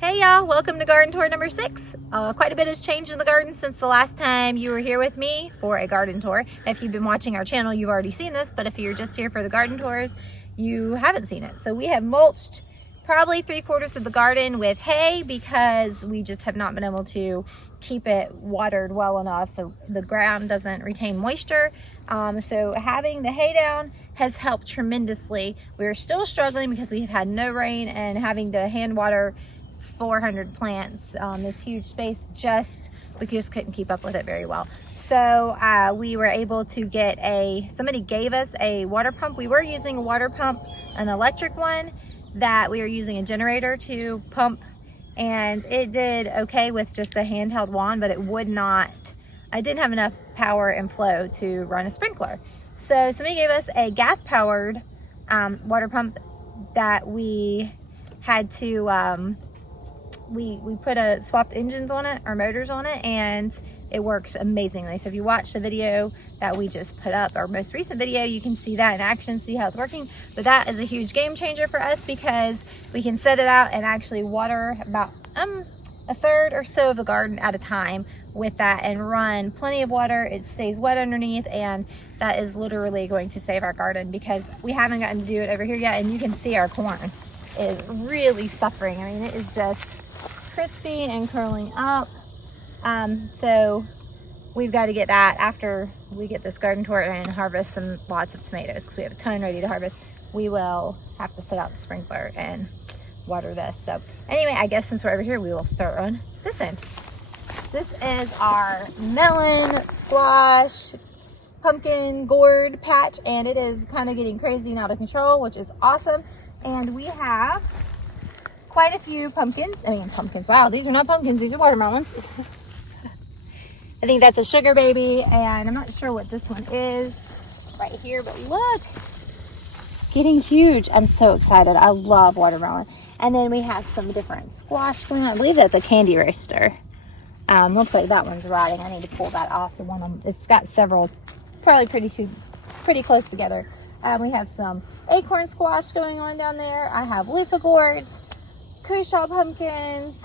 Hey y'all, welcome to garden tour number 6. Quite a bit has changed in the garden since the last time you were here with me for a garden tour. If you've been watching our channel, you've already seen this, but if you're just here for the garden tours, you haven't seen it. So we have mulched probably 3/4 of the garden with hay because we just have not been able to keep it watered well enough. The ground doesn't retain moisture. So having the hay down has helped tremendously. We're still struggling because we've had no rain and having to hand water 400 plants, this huge space, we just couldn't keep up with it very well. So we were able to get somebody gave us a water pump. We were using a water pump, an electric one, that we were using a generator to pump, and it did okay with just a handheld wand, but I didn't have enough power and flow to run a sprinkler. So somebody gave us a gas powered water pump that we had to we swapped engines on it, or motors on it, and it works amazingly. So if you watch the video that we just put up, our most recent video, you can see that in action, see how it's working. But that is a huge game changer for us because we can set it out and actually water about a third or so of the garden at a time with that and run plenty of water. It stays wet underneath, and that is literally going to save our garden because we haven't gotten to do it over here yet, and you can see our corn is really suffering. I mean, it is just crispy and curling up. So we've got to get that after we get this garden tour and harvest lots of tomatoes, because we have a ton ready to harvest. We will have to set out the sprinkler and water this. So anyway, I guess since we're over here, we will start on this end. This is our melon, squash, pumpkin, gourd patch, and it is kind of getting crazy and out of control, which is awesome. And we have quite a few pumpkins. Wow, these are not pumpkins, these are watermelons. I think that's a sugar baby, and I'm not sure what this one is right here, but look, getting huge. I'm so excited. I love watermelon. And then we have some different squash going on. I believe that's a candy roaster. Looks like that one's rotting. I need to pull that off. It's got several, probably pretty close together. We have some acorn squash going on down there. I have loofah gourds, cushaw pumpkins,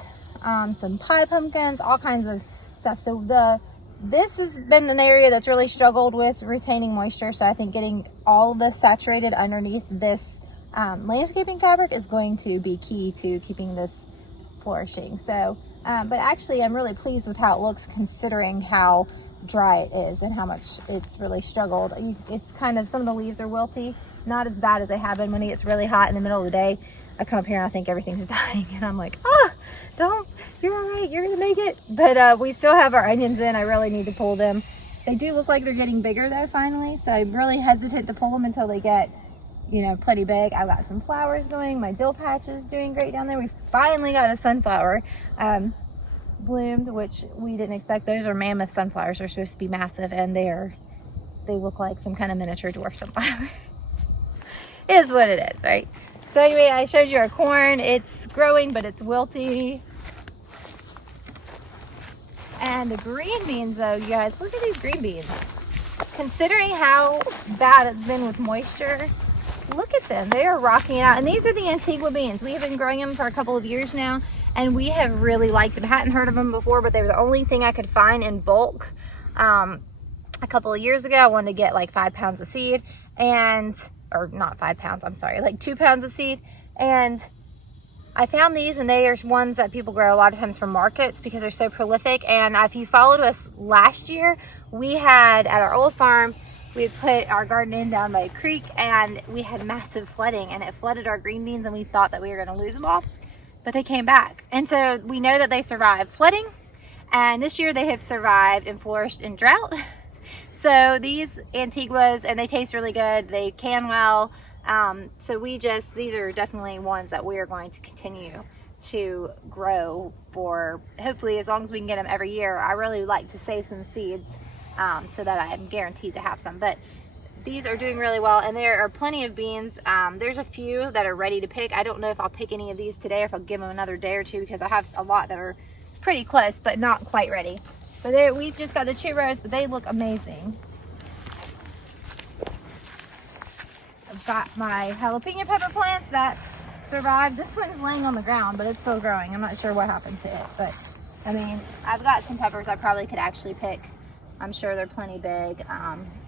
some pie pumpkins, all kinds of stuff. So this has been an area that's really struggled with retaining moisture. So I think getting all of this saturated underneath this landscaping fabric is going to be key to keeping this flourishing. So, but actually I'm really pleased with how it looks considering how dry it is and how much it's really struggled. It's kind of, some of the leaves are wilty, not as bad as they have been when it gets really hot in the middle of the day. I come up here and I think everything's dying, and I'm like, you're all right, you're gonna make it. But we still have our onions in. I really need to pull them. They do look like they're getting bigger though, finally. So I'm really hesitant to pull them until they get, pretty big. I've got some flowers going. My dill patch is doing great down there. We finally got a sunflower bloomed, which we didn't expect. Those are mammoth sunflowers. They're supposed to be massive, and they look like some kind of miniature dwarf sunflower. It is what it is, right? So anyway, I showed you our corn. It's growing, but it's wilty. And the green beans, though, you guys, look at these green beans. Considering how bad it's been with moisture, look at them. They are rocking out. And these are the Antigua beans. We have been growing them for a couple of years now, and we have really liked them. Hadn't heard of them before, but they were the only thing I could find in bulk. A couple of years ago, I wanted to get like 5 pounds of seed, or not 5 pounds, I'm sorry, like 2 pounds of seed. And I found these, and they are ones that people grow a lot of times for markets because they're so prolific. And if you followed us last year, we had at our old farm, we put our garden in down by a creek, and we had massive flooding, and it flooded our green beans, and we thought that we were going to lose them all, but they came back. And so we know that they survived flooding, and this year they have survived and flourished in drought. So these Antiguas, and they taste really good, they can well. So these are definitely ones that we are going to continue to grow for hopefully as long as we can get them every year. I really like to save some seeds so that I'm guaranteed to have some. But these are doing really well, and there are plenty of beans. There's a few that are ready to pick. I don't know if I'll pick any of these today or if I'll give them another day or two, because I have a lot that are pretty close but not quite ready. But we've just got the 2 rows, but they look amazing. I've got my jalapeno pepper plants that survived. This one's laying on the ground, but it's still growing. I'm not sure what happened to it, but I mean, I've got some peppers I probably could actually pick. I'm sure they're plenty big.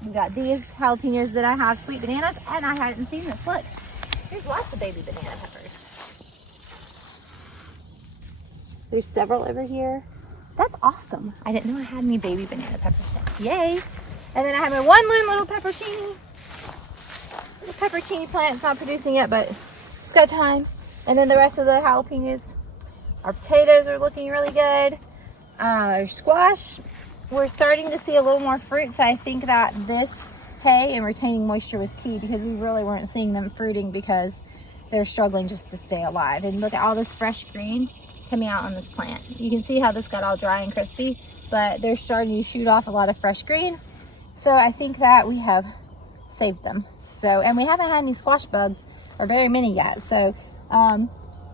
We got these jalapenos that I have, sweet bananas, and I hadn't seen this. Look, there's lots of baby banana peppers. There's several over here. That's awesome. I didn't know I had any baby banana peppers yet. Yay. And then I have my one little peppercini. The peppercini plant's not producing yet, but it's got time. And then the rest of the jalapenos. Our potatoes are looking really good. Our squash, we're starting to see a little more fruit. So I think that this hay and retaining moisture was key, because we really weren't seeing them fruiting because they're struggling just to stay alive. And look at all this fresh green coming out on this plant. You can see how this got all dry and crispy, but they're starting to shoot off a lot of fresh green. So I think that we have saved them. So, and we haven't had any squash bugs, or very many yet. So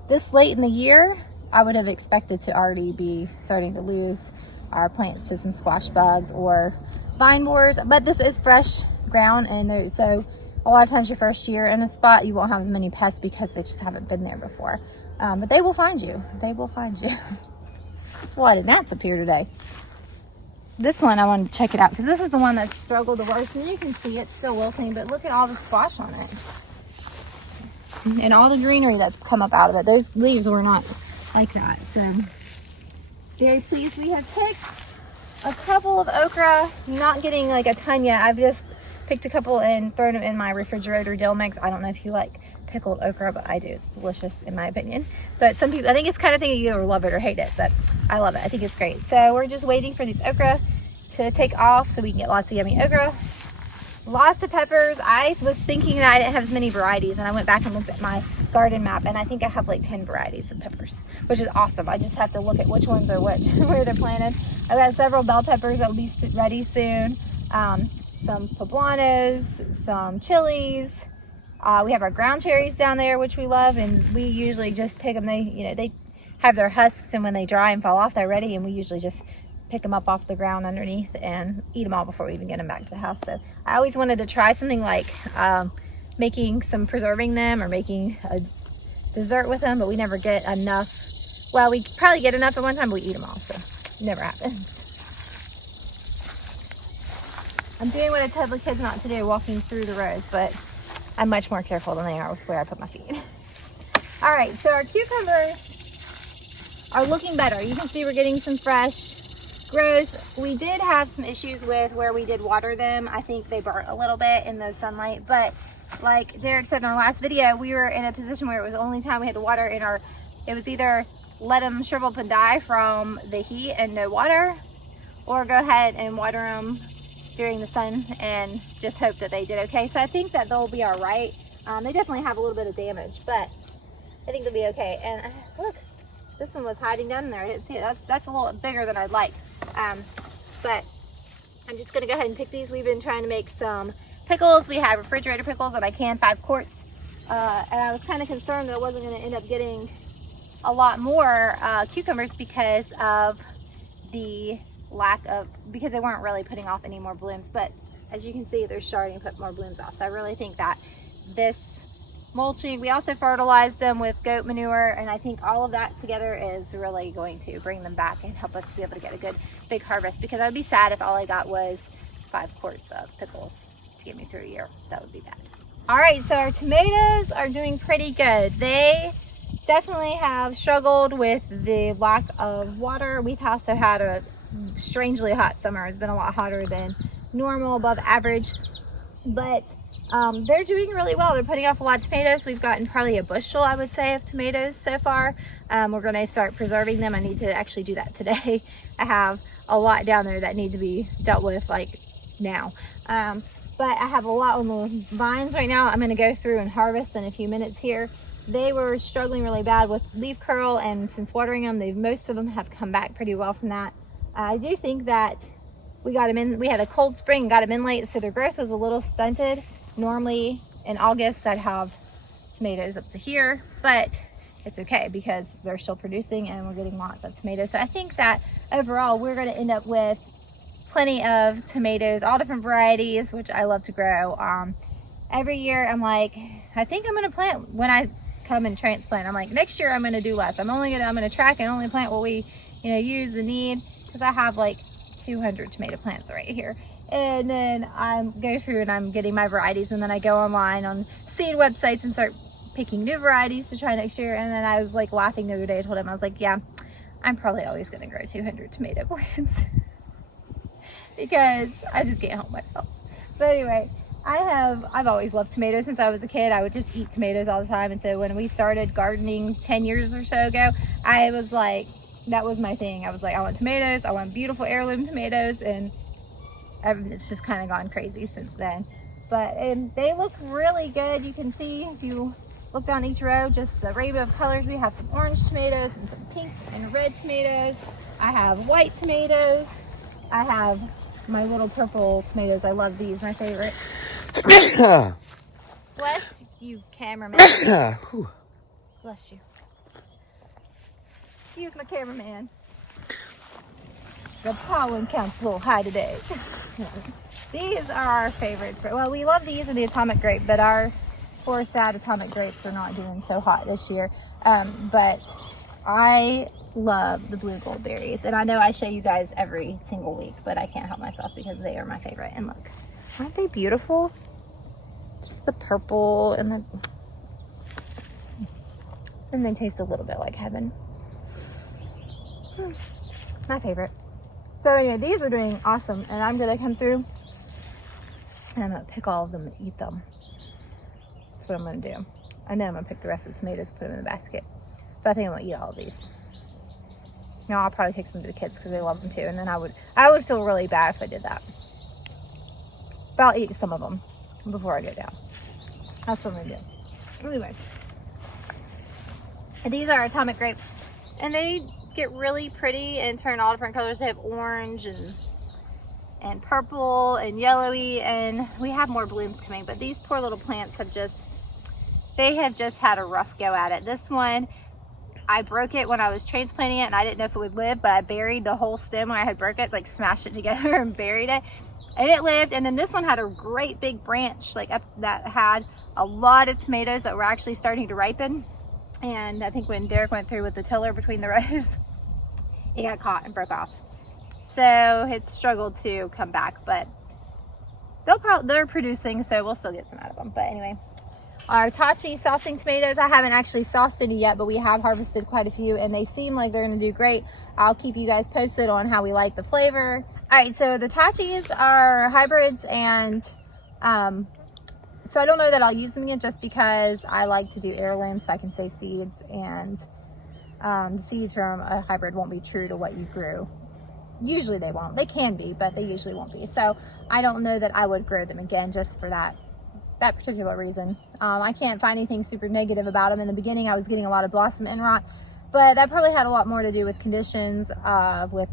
this late in the year, I would have expected to already be starting to lose our plants to some squash bugs or vine borers, but this is fresh ground, and so a lot of times your first year in a spot, you won't have as many pests because they just haven't been there before. But they will find you. They will find you. There's a lot of gnats up here today. This one, I wanted to check it out because this is the one that struggled the worst, and you can see it's still wilting, but look at all the squash on it. And all the greenery that's come up out of it. Those leaves were not like that. So, very pleased. We have picked a couple of okra, not getting like a ton yet. I've just picked a couple and thrown them in my refrigerator dill mix. I don't know if you like pickled okra, but I do. It's delicious in my opinion. But some people, I think it's kind of thing you either love it or hate it, but I love it. I think it's great. So we're just waiting for these okra to take off so we can get lots of yummy okra. Lots of peppers. I was thinking that I didn't have as many varieties, and I went back and looked at my garden map, and I think I have like 10 varieties of peppers, which is awesome. I just have to look at which ones are which, where they're planted. I've got several bell peppers that will be ready soon. Some poblanos, some chilies. We have our ground cherries down there, which we love, and we usually just pick them. They have their husks, and when they dry and fall off, they're ready, and we usually just pick them up off the ground underneath and eat them all before we even get them back to the house. So I always wanted to try something like preserving them or making a dessert with them, but we never get enough. Well, we probably get enough at one time, but we eat them all, so it never happens. I'm doing what I tell the kids not to do, walking through the rows, but I'm much more careful than they are with where I put my feet. All right, so our cucumbers are looking better. You can see we're getting some fresh growth. We did have some issues with where we did water them. I think they burnt a little bit in the sunlight, but like Derek said in our last video, we were in a position where it was the only time we had to water it was either let them shrivel up and die from the heat and no water, or go ahead and water them during the sun and just hope that they did okay. So I think that they'll be all right. They definitely have a little bit of damage, but I think they'll be okay. And look, this one was hiding down there. I didn't see it. That's a little bigger than I'd like. But I'm just gonna go ahead and pick these. We've been trying to make some pickles. We have refrigerator pickles, and I can 5 quarts. And I was kind of concerned that I wasn't gonna end up getting a lot more cucumbers because of the because they weren't really putting off any more blooms. But as you can see, they're starting to put more blooms off. So I really think that this mulching, we also fertilized them with goat manure, and I think all of that together is really going to bring them back and help us to be able to get a good big harvest, because I'd be sad if all I got was 5 quarts of pickles to get me through a year. That would be bad. All right, so our tomatoes are doing pretty good. They definitely have struggled with the lack of water. We've also had a strangely hot summer. It's been a lot hotter than normal, above average, but they're doing really well. They're putting off a lot of tomatoes. We've gotten probably a bushel, I would say, of tomatoes so far. We're going to start preserving them. I need to actually do that today. I have a lot down there that need to be dealt with like now. But I have a lot on the vines right now. I'm going to go through and harvest in a few minutes here. They were struggling really bad with leaf curl, and since watering them, most of them have come back pretty well from that. I do think that we got them in, we had a cold spring, got them in late, so their growth was a little stunted. Normally in August I'd have tomatoes up to here, but it's okay because they're still producing and we're getting lots of tomatoes. So I think that overall we're going to end up with plenty of tomatoes, all different varieties, which I love to grow. Every year I'm like, I think I'm going to plant, when I come and transplant. I'm like, next year I'm going to do less. I'm going to track and only plant what we, use and need, because I have like 200 tomato plants right here. And then I go through and I'm getting my varieties, and then I go online on seed websites and start picking new varieties to try next year. And then I was like laughing the other day. I told him, I was like, yeah, I'm probably always going to grow 200 tomato plants because I just can't help myself. But anyway, I've always loved tomatoes since I was a kid. I would just eat tomatoes all the time. And so when we started gardening 10 years or so ago, I was like, that was my thing. I was like, I want tomatoes. I want beautiful heirloom tomatoes. And it's just kind of gone crazy since then. But they look really good. You can see if you look down each row, just the rainbow of colors. We have some orange tomatoes and some pink and red tomatoes. I have white tomatoes. I have my little purple tomatoes. I love these, my favorite. Bless you, cameraman. Bless you. Excuse my cameraman. The pollen count's a little high today. These are our favorites. Well, we love these and the atomic grape, but our poor sad atomic grapes are not doing so hot this year. But I love the blue gold berries, and I know I show you guys every single week, but I can't help myself because they are my favorite. And look, aren't they beautiful? Just the purple and they taste a little bit like heaven. My favorite. So anyway, these are doing awesome, and I'm gonna come through and I'm gonna pick all of them and eat them. That's what I'm gonna do. I know I'm gonna pick the rest of the tomatoes and put them in the basket, but I think I'm gonna eat all of these. I'll probably take some to the kids because they love them too, and then I would feel really bad if I did that. But I'll eat some of them before I go down. That's what I'm gonna do. Anyway, and these are atomic grapes, and they get really pretty and turn all different colors. They have orange and purple and yellowy, and we have more blooms coming, but these poor little plants have just had a rough go at it. This one, I broke it when I was transplanting it, and I didn't know if it would live, but I buried the whole stem when I had broke it, like smashed it together and buried it, and it lived. And then this one had a great big branch like up that had a lot of tomatoes that were actually starting to ripen. And I think when Derek went through with the tiller between the rows, it got caught and broke off. So it struggled to come back, but they're producing, so we'll still get some out of them. But anyway, our Tachi saucing tomatoes, I haven't actually sauced any yet, but we have harvested quite a few, and they seem like they're gonna do great. I'll keep you guys posted on how we like the flavor. All right, so the Tachis are hybrids, and so I don't know that I'll use them again, just because I like to do heirlooms so I can save seeds, and the seeds from a hybrid won't be true to what you grew. Usually they won't. They can be, but they usually won't be. So I don't know that I would grow them again just for that particular reason. I can't find anything super negative about them. In the beginning, I was getting a lot of blossom end rot, but that probably had a lot more to do with conditions, with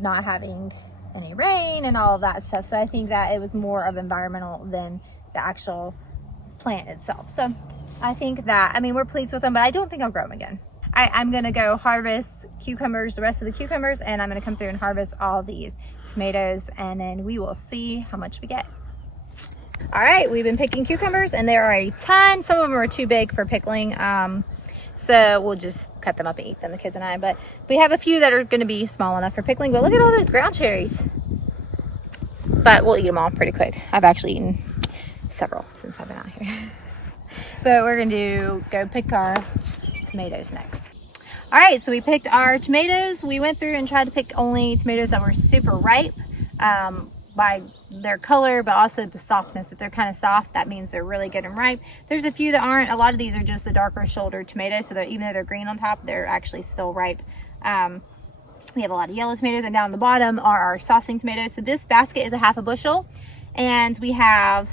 not having any rain and all of that stuff. So I think that it was more of environmental than the actual plant itself. So I think that, I mean, we're pleased with them, but I don't think I'll grow them again. I'm gonna go harvest cucumbers, the rest of the cucumbers, and I'm gonna come through and harvest all these tomatoes, and then we will see how much we get. All right, we've been picking cucumbers, and there are a ton. Some of them are too big for pickling, so we'll just cut them up and eat them, the kids and I. But we have a few that are gonna be small enough for pickling. But look at all those ground cherries. But we'll eat them all pretty quick. I've actually eaten several since I've been out here. But we're gonna go pick our tomatoes next. All right, so we picked our tomatoes. We went through and tried to pick only tomatoes that were super ripe by their color, but also the softness. If they're kind of soft, that means they're really good and ripe. There's a few that aren't. A lot of these are just the darker shouldered tomatoes, so that even though they're green on top, they're actually still ripe. We have a lot of yellow tomatoes, and down the bottom are our saucing tomatoes. So this basket is a half a bushel, and we have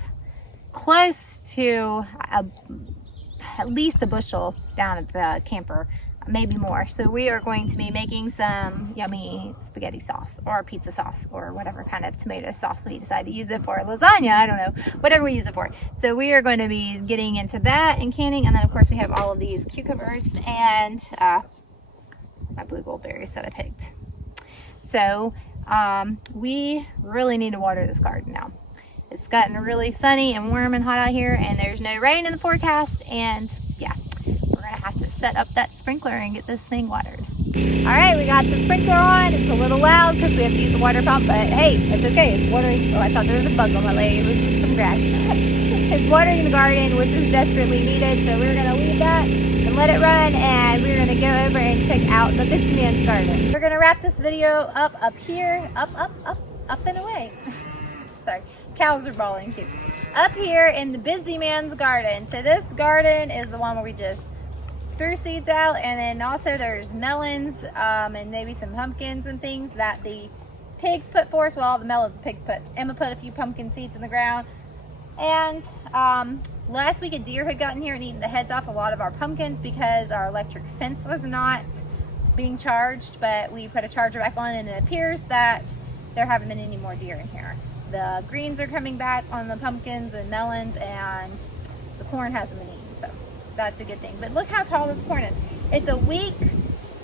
close to at least a bushel down at the camper, maybe more. So we are going to be making some yummy spaghetti sauce or pizza sauce or whatever kind of tomato sauce we decide to use it for. Lasagna, I don't know, whatever we use it for. So we are going to be getting into that and canning, and then of course we have all of these cucumbers and my blue gold berries that I picked. So we really need to water this garden now. It's gotten really sunny and warm and hot out here, and there's no rain in the forecast, and yeah, I have to set up that sprinkler and get this thing watered. All right, we got the sprinkler on. It's a little loud because we have to use the water pump, but hey, it's okay. It's watering. Oh, I thought there was a bug on my leg. It was just some grass. It's watering the garden, which is desperately needed. So we're gonna leave that and let it run, and we're gonna go over and check out the Busy Man's garden. We're gonna wrap this video up here, up and away. Sorry, cows are bawling too. Up here in the Busy Man's garden. So this garden is the one where we just threw seeds out, and then also there's melons and maybe some pumpkins and things that the pigs put forth. Well, all the melons pigs put. Emma put a few pumpkin seeds in the ground. And last week a deer had gotten here and eaten the heads off a lot of our pumpkins because our electric fence was not being charged, but we put a charger back on, and it appears that there haven't been any more deer in here. The greens are coming back on the pumpkins and melons, and the corn hasn't been eaten, so that's a good thing. But look how tall this corn is. It's a week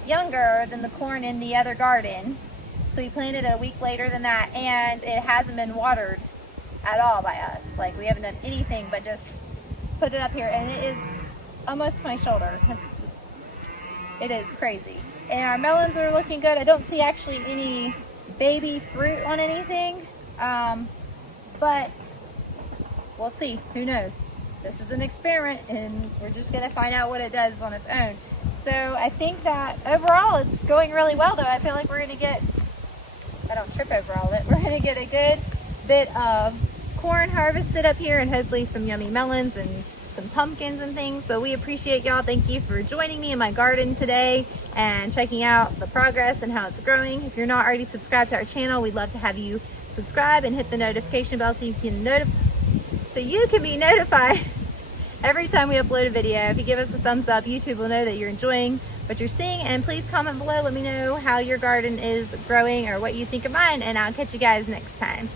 younger than the corn in the other garden, so we planted it a week later than that, and it hasn't been watered at all by us. Like, we haven't done anything but just put it up here, and it is almost to my shoulder. It is crazy. And our melons are looking good. I don't see actually any baby fruit on anything, but we'll see. Who knows? This is an experiment, and we're just gonna find out what it does on its own. So I think that overall it's going really well, though. I feel like we're gonna get, I don't trip over all of it, we're gonna get a good bit of corn harvested up here, and hopefully some yummy melons and some pumpkins and things. But we appreciate y'all. Thank you for joining me in my garden today and checking out the progress and how it's growing. If you're not already subscribed to our channel, we'd love to have you subscribe and hit the notification bell so you can be notified every time we upload a video. If you give us a thumbs up, YouTube will know that you're enjoying what you're seeing. And please comment below, let me know how your garden is growing or what you think of mine, and I'll catch you guys next time.